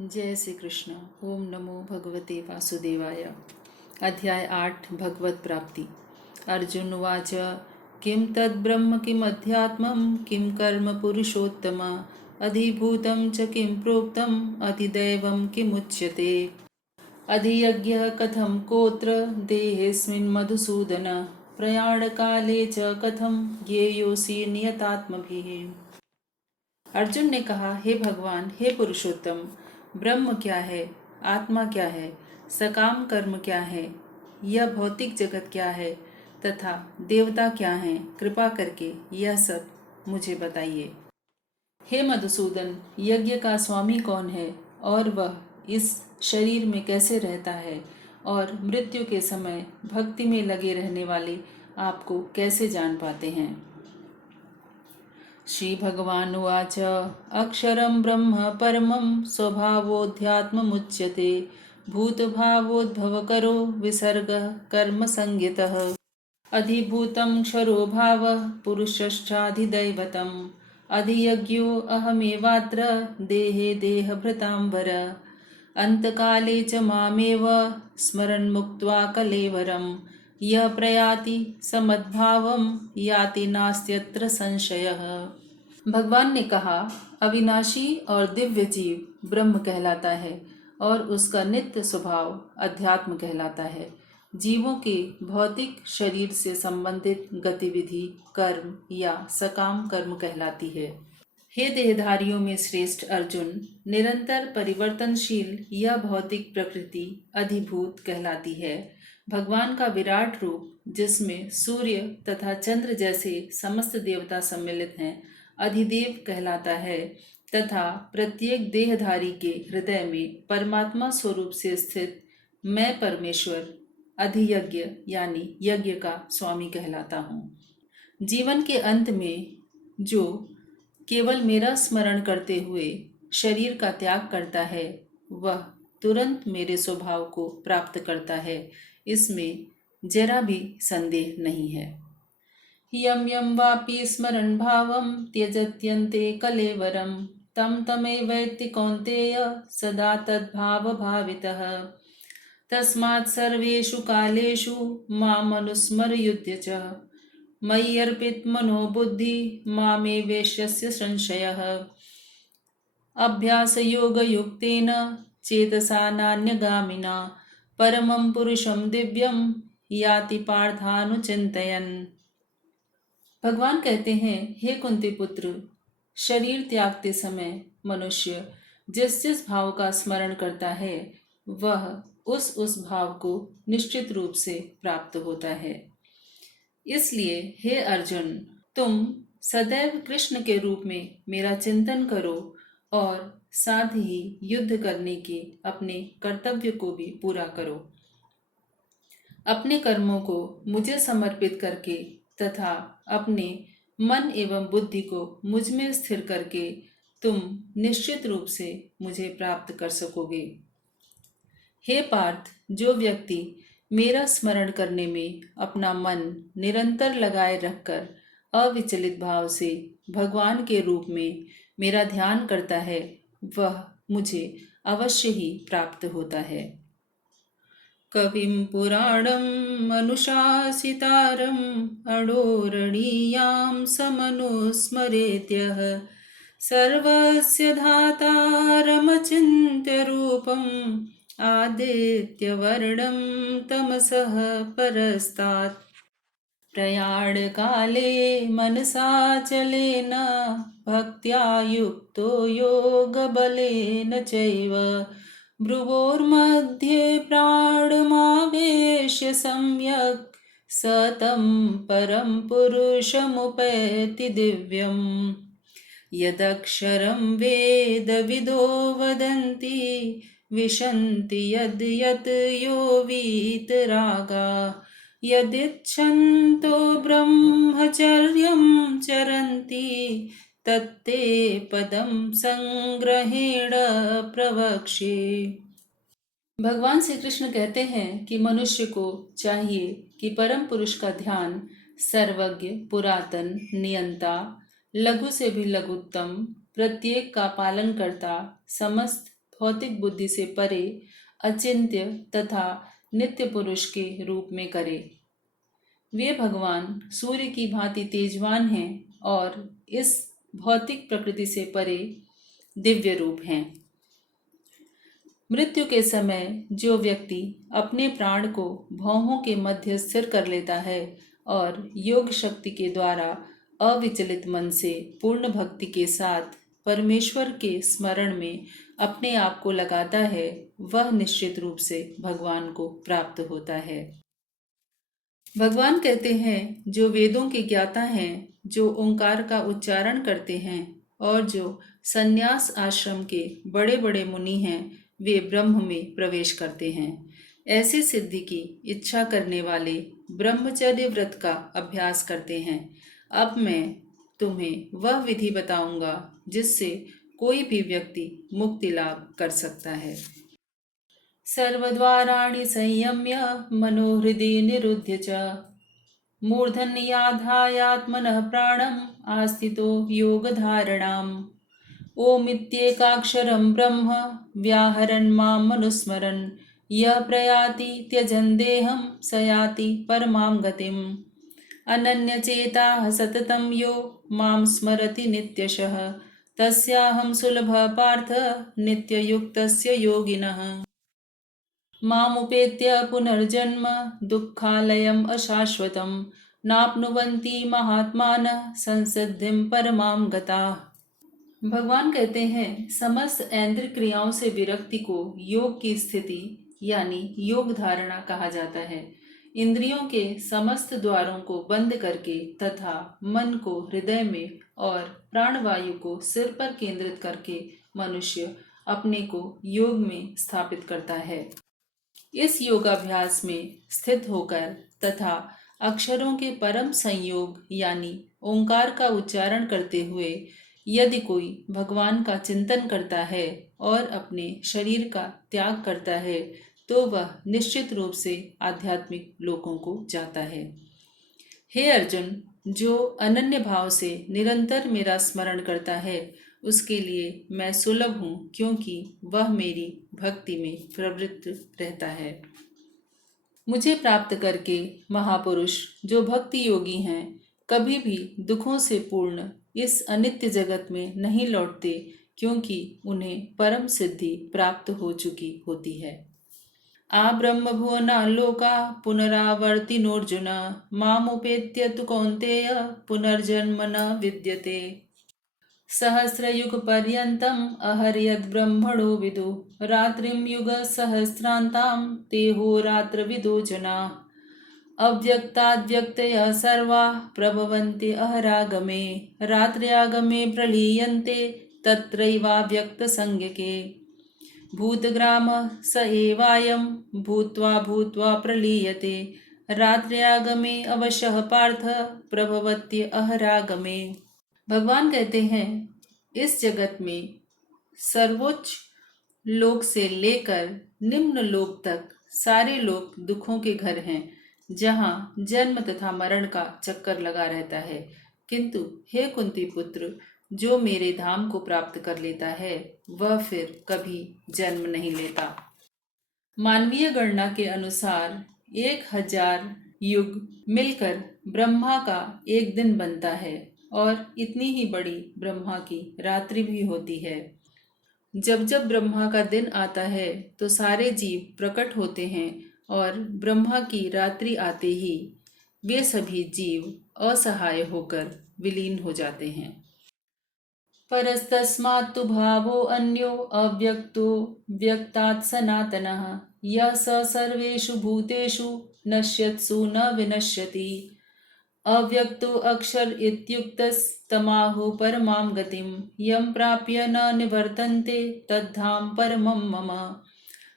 जय श्री कृष्ण। ओम नमो भगवते वासुदेवाय। अध्याय 8 भगवत प्राप्ति। अर्जुन उवाच किं तद्ब्रह्म किमध्यात्मं किं कर्म पुरुषोत्तम अधिभूतं च किं प्रोक्तम् अधिदैवं किमुच्यते अधियज्ञः कथं कोत्र देहेऽस्मिन् मधुसूदन प्रयाणकाले च कथं ज्ञेयोऽसि नियतात्मभिः। अर्जुन ने कहा, हे भगवान, हे पुरुषोत्तम, ब्रह्म क्या है, आत्मा क्या है, सकाम कर्म क्या है, यह भौतिक जगत क्या है तथा देवता क्या हैं, कृपा करके यह सब मुझे बताइए। हे मधुसूदन, यज्ञ का स्वामी कौन है और वह इस शरीर में कैसे रहता है और मृत्यु के समय भक्ति में लगे रहने वाले आपको कैसे जान पाते हैं। श्रीभगवानुवाच अक्षरं ब्रह्म परमं स्वभावोऽध्यात्ममुच्यते भूतभावोद्भवकरो विसर्गः कर्मसंज्ञितः अधिभूतं क्षरो भावः पुरुषश्चाधिदैवतम् अधियज्ञो अहमेवात्र देहे देहभृताम्बर अन्तकाले च मामेव स्मरन् मुक्त्वा कलेवरं यः प्रयाति समद्भावं याति नास्त्यत्र संशयः। भगवान ने कहा, अविनाशी और दिव्य जीव ब्रह्म कहलाता है और उसका नित्य स्वभाव अध्यात्म कहलाता है। जीवों के भौतिक शरीर से संबंधित गतिविधि कर्म या सकाम कर्म कहलाती है। हे देहधारियों में श्रेष्ठ अर्जुन, निरंतर परिवर्तनशील यह भौतिक प्रकृति अधिभूत कहलाती है। भगवान का विराट रूप, जिसमें सूर्य तथा चंद्र जैसे समस्त देवता सम्मिलित हैं, अधिदेव कहलाता है तथा प्रत्येक देहधारी के हृदय में परमात्मा स्वरूप से स्थित मैं परमेश्वर अधियज्ञ यानी यज्ञ का स्वामी कहलाता हूँ। जीवन के अंत में जो केवल मेरा स्मरण करते हुए शरीर का त्याग करता है, वह तुरंत मेरे स्वभाव को प्राप्त करता है, इसमें जरा भी संदेह नहीं है। यम यम वापि स्मरण भावं त्यजत्यन्ते कलेवरं तं तमेवैति कौन्तेय सदा तद्भाव भावितः तस्मात् सर्वेषु कालेषु मामनुस्मरयुध्य च मयि अर्पित मनो बुद्धि मामे वेश्यस्य संशयः अभ्यास योग युक्तेन चेतसा नान्यगामिना परमं पुरुषं दिव्यं याति पार्थानुचिन्तयन्। भगवान कहते हैं, हे कुंती पुत्र, शरीर त्यागते समय मनुष्य जिस जिस भाव का स्मरण करता है, वह उस भाव को निश्चित रूप से प्राप्त होता है। इसलिए हे अर्जुन, तुम सदैव कृष्ण के रूप में मेरा चिंतन करो और साथ ही युद्ध करने के अपने कर्तव्य को भी पूरा करो। अपने कर्मों को मुझे समर्पित करके तथा अपने मन एवं बुद्धि को मुझ में स्थिर करके तुम निश्चित रूप से मुझे प्राप्त कर सकोगे। हे पार्थ, जो व्यक्ति मेरा स्मरण करने में अपना मन निरंतर लगाए रखकर अविचलित भाव से भगवान के रूप में मेरा ध्यान करता है, वह मुझे अवश्य ही प्राप्त होता है। कविं पुराणम् अनुशासितारम् अडोरणीयां समनुस्मरेत्यः सर्वस्य धातारमचिन्त्य रूपम् आदित्यवर्णं तमसः परस्तात् प्रयाणकाले मनसाचलेन भक्त्या युक्तो योगबलेन चैव भ्रुवोर्मध्ये प्राणमावेश्य सम्यक् स तं परं पुरुषमुपैति दिव्यम् यदक्षरं वेदविदो वदन्ति विशन्ति यद् यत् यो वीतरागा यदिच्छन्तो ब्रह्मचर्यं चरन्ति तत्ते पदम संग्रहेण प्रवक्ष्ये। भगवान श्री कृष्ण कहते हैं कि मनुष्य को चाहिए कि परम पुरुष का ध्यान सर्वज्ञ, पुरातन, नियंता, लघु से भी लघुत्तम, प्रत्येक का पालन करता, समस्त भौतिक बुद्धि से परे अचिंत्य तथा नित्य पुरुष के रूप में करे। वे भगवान सूर्य की भांति तेजवान हैं और इस भौतिक प्रकृति से परे दिव्य रूप हैं। मृत्यु के समय जो व्यक्ति अपने प्राण को भौहों के मध्य स्थिर कर लेता है और योग शक्ति के द्वारा अविचलित मन से पूर्ण भक्ति के साथ परमेश्वर के स्मरण में अपने आप को लगाता है, वह निश्चित रूप से भगवान को प्राप्त होता है। भगवान कहते हैं, जो वेदों के ज्ञाता हैं, जो ओंकार का उच्चारण करते हैं और जो संन्यास आश्रम के बड़े बड़े मुनि हैं, वे ब्रह्म में प्रवेश करते हैं। ऐसी सिद्धि की इच्छा करने वाले ब्रह्मचर्य व्रत का अभ्यास करते हैं। अब मैं तुम्हें वह विधि बताऊंगा जिससे कोई भी व्यक्ति मुक्ति लाभ कर सकता है। सर्वद्वाराणि संयम्य मनोहृदि निरुध्य च मूर्धन्याधायात्मनः प्राणम् आस्थितो योगधारणाम्। ओमित्येकाक्षरं ब्रह्म व्याहरन् मां मनुस्मरन् यः प्रयाति त्यजन् देहं स याति परमां गतिम्। अनन्यचेताः सततं यो मां स्मरति नित्यशः तस्याहं सुलभः पार्थ नित्ययुक्तस्य योगिनः। मामुपेत्य पुनर्जन्म दुःखालयम् अशाश्वतं नाप्नुवन्ति महात्मानः संसिद्धिं परमां गताः। भगवान कहते हैं, समस्त इंद्रिय क्रियाओं से विरक्ति को योग की स्थिति यानी योग धारणा कहा जाता है। इंद्रियों के समस्त द्वारों को बंद करके तथा मन को हृदय में और प्राणवायु को सिर पर केंद्रित करके मनुष्य अपने को योग में स्थापित करता है। इस योगाभ्यास में स्थित होकर तथा अक्षरों के परम संयोग यानी ओंकार का उच्चारण करते हुए यदि कोई भगवान का चिंतन करता है और अपने शरीर का त्याग करता है तो वह निश्चित रूप से आध्यात्मिक लोकों को जाता है। हे अर्जुन, जो अनन्य भाव से निरंतर मेरा स्मरण करता है उसके लिए मैं सुलभ हूँ, क्योंकि वह मेरी भक्ति में प्रवृत्त रहता है। मुझे प्राप्त करके महापुरुष जो भक्ति योगी हैं कभी भी दुखों से पूर्ण इस अनित्य जगत में नहीं लौटते, क्योंकि उन्हें परम सिद्धि प्राप्त हो चुकी होती है। आ ब्रह्म भुवना लोका पुनरावर्तिनोर्जुन मामुपेत्य तु कौन्तेय पुनर्जन्म न विद्यते। सहस्रयुग पर्यन्तम् अहर्यद् ब्रह्मणो विदु रात्रिं युग सहस्रान्तां तेहो रात्र विदो जना। अव्यक्ताद्व्यक्तयः सर्वाः प्रभवन्ति अहरागमे रात्र्यागमे प्रलीयन्ते तत्रैवाव्यक्तसंज्ञके। भूतग्रामः स एवायं भूत्वा भूत्वा प्रलीयते रात्र्यागमे अवशः पार्थ प्रभवत्य अहरागमे। भगवान कहते हैं, इस जगत में सर्वोच्च लोक से लेकर निम्न लोक तक सारे लोक दुखों के घर हैं, जहाँ जन्म तथा मरण का चक्कर लगा रहता है। किंतु हे कुंती पुत्र, जो मेरे धाम को प्राप्त कर लेता है वह फिर कभी जन्म नहीं लेता। मानवीय गणना के अनुसार 1000 युग मिलकर ब्रह्मा का एक दिन बनता है और इतनी ही बड़ी ब्रह्मा की रात्रि भी होती है। जब जब ब्रह्मा का दिन आता है तो सारे जीव प्रकट होते हैं और ब्रह्मा की रात्रि आते ही वे सभी जीव असहाय होकर विलीन हो जाते हैं। परस्तस्मात् तु भावो अन्यो अव्यक्तो व्यक्तात् सनातनः यः स सर्वेषु भूतेषु नश्यत्सु न विनश्यति। अव्यक्तो अक्षर इत्युक्तस्तमाहो परमां गतिं यं प्राप्य न निवर्तन्ते तद्धाम परमं मम।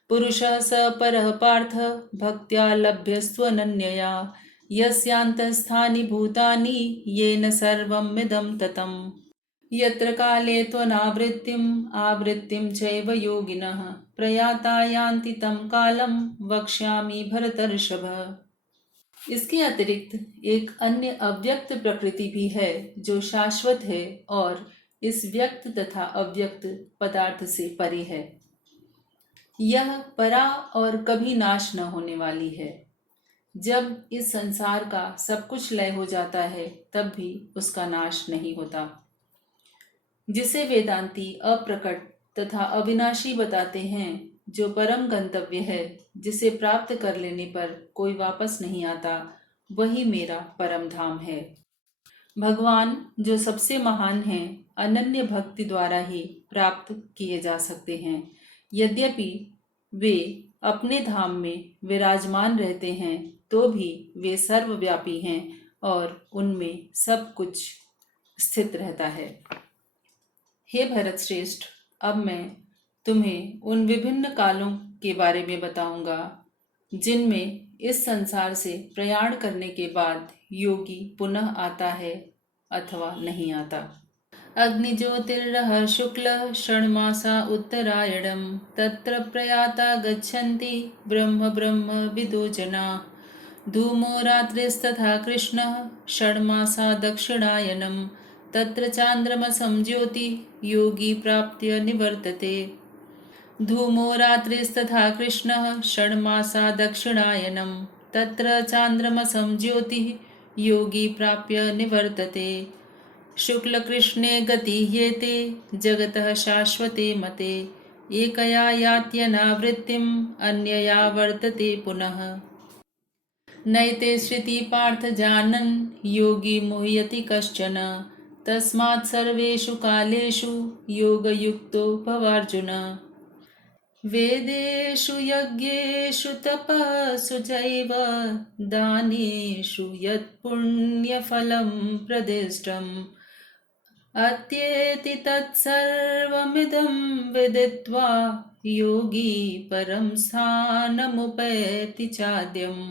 पुरुषः स परः पार्थ भक्त्या लभ्यस्त्वनन्यया यस्यान्तस्थानि भूतानि येन सर्वमिदं ततम्। यत्र काले त्वनावृत्तिम् आवृत्तिं चैव योगिनः प्रयाता यान्ति तं कालं वक्ष्यामि भरतर्षभ। इसके अतिरिक्त एक अन्य अव्यक्त प्रकृति भी है जो शाश्वत है और इस व्यक्त तथा अव्यक्त पदार्थ से परे है। यह परा और कभी नाश न होने वाली है। जब इस संसार का सब कुछ लय हो जाता है तब भी उसका नाश नहीं होता। जिसे वेदांती अप्रकट तथा अविनाशी बताते हैं, जो परम गंतव्य है, जिसे प्राप्त कर लेने पर कोई वापस नहीं आता, वही मेरा परम धाम है। भगवान जो सबसे महान हैं, अनन्य भक्ति द्वारा ही प्राप्त किए जा सकते हैं। यद्यपि वे अपने धाम में विराजमान रहते हैं, तो भी वे सर्वव्यापी हैं और उनमें सब कुछ स्थित रहता है। हे भरत श्रेष्ठ, अब मैं तुम्हें उन विभिन्न कालों के बारे में बताऊंगा जिनमें इस संसार से प्रयाण करने के बाद योगी पुनः आता है अथवा नहीं आता। अग्निज्योतिर्रः शुक्ल षण्मासा उत्तरायणम तत्र प्रयाता गच्छन्ति ब्रह्म ब्रह्म विदो जना। धूमो रात्रिस्तथा कृष्णः षण्मासा दक्षिणायनम तत्र चान्द्रमसं ज्योति योगी प्राप्य निवर्तते। धूमो रात्रिस्तथा कृष्णः षण्मासा दक्षिणायनम तत्र चान्द्रमसं ज्योतिः योगी प्राप्य निवर्तते। शुक्लकृष्णे गतिह्येते जगतः शाश्वते मते एकया यात्यनावृत्तिम् अन्यया वर्तते पुनः। नैते श्रुति पार्थ जानन् योगी मुह्यति कश्चन तस्मात् सर्वेषु कालेषु योगयुक्तो भवार्जुन। वेदेषु यज्ञेषु तपस्सु चैव दानेषु यत्पुण्यफलं प्रदिष्टम् अत्येति तत्सर्वमिदं विदित्वा योगी परं स्थानमुपैति चाद्यम्।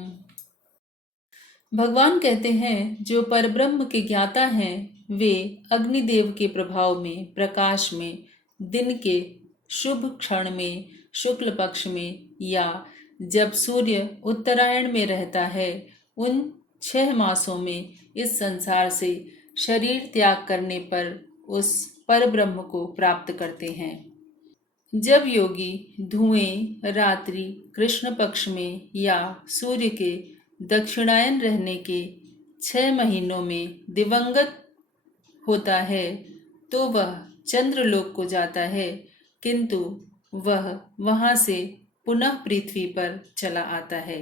भगवान कहते हैं, जो परब्रह्म के ज्ञाता हैं, वे अग्निदेव के प्रभाव में, प्रकाश में, दिन के शुभ क्षण में, शुक्ल पक्ष में या जब सूर्य उत्तरायण में रहता है, उन 6 मासों में इस संसार से शरीर त्याग करने पर उस परब्रह्म को प्राप्त करते हैं। जब योगी धुएं रात्रि कृष्ण पक्ष में या सूर्य के दक्षिणायन रहने के 6 महीनों में दिवंगत होता है, तो वह चंद्रलोक को जाता है, किंतु वह वहां से पुनः पृथ्वी पर चला आता है।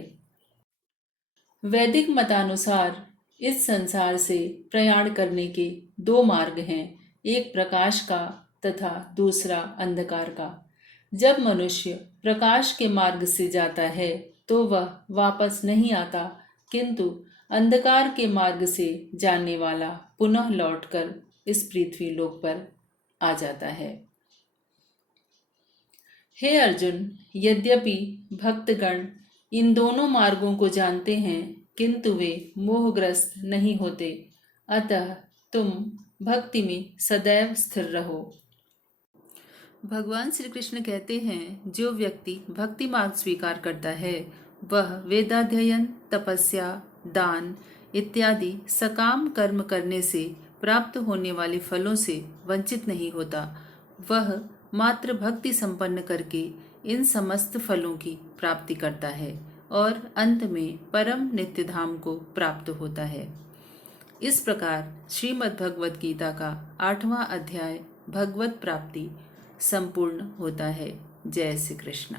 वैदिक मतानुसार इस संसार से प्रयाण करने के 2 मार्ग हैं, एक प्रकाश का तथा दूसरा अंधकार का। जब मनुष्य प्रकाश के मार्ग से जाता है तो वह वापस नहीं आता, किंतु अंधकार के मार्ग से जाने वाला पुनः लौटकर इस पृथ्वी लोक पर आ जाता है। हे अर्जुन, यद्यपि भक्तगण इन दोनों मार्गों को जानते हैं, किंतु वे मोहग्रस्त नहीं होते, अतः तुम भक्ति में सदैव स्थिर रहो। भगवान श्री कृष्ण कहते हैं, जो व्यक्ति भक्ति मार्ग स्वीकार करता है, वह वेदाध्ययन, तपस्या, दान इत्यादि सकाम कर्म करने से प्राप्त होने वाले फलों से वंचित नहीं होता। वह मात्र भक्ति संपन्न करके इन समस्त फलों की प्राप्ति करता है और अंत में परम नित्य धाम को प्राप्त होता है। इस प्रकार श्रीमद् भगवद गीता का 8वां अध्याय भगवत प्राप्ति संपूर्ण होता है। जय श्री कृष्ण।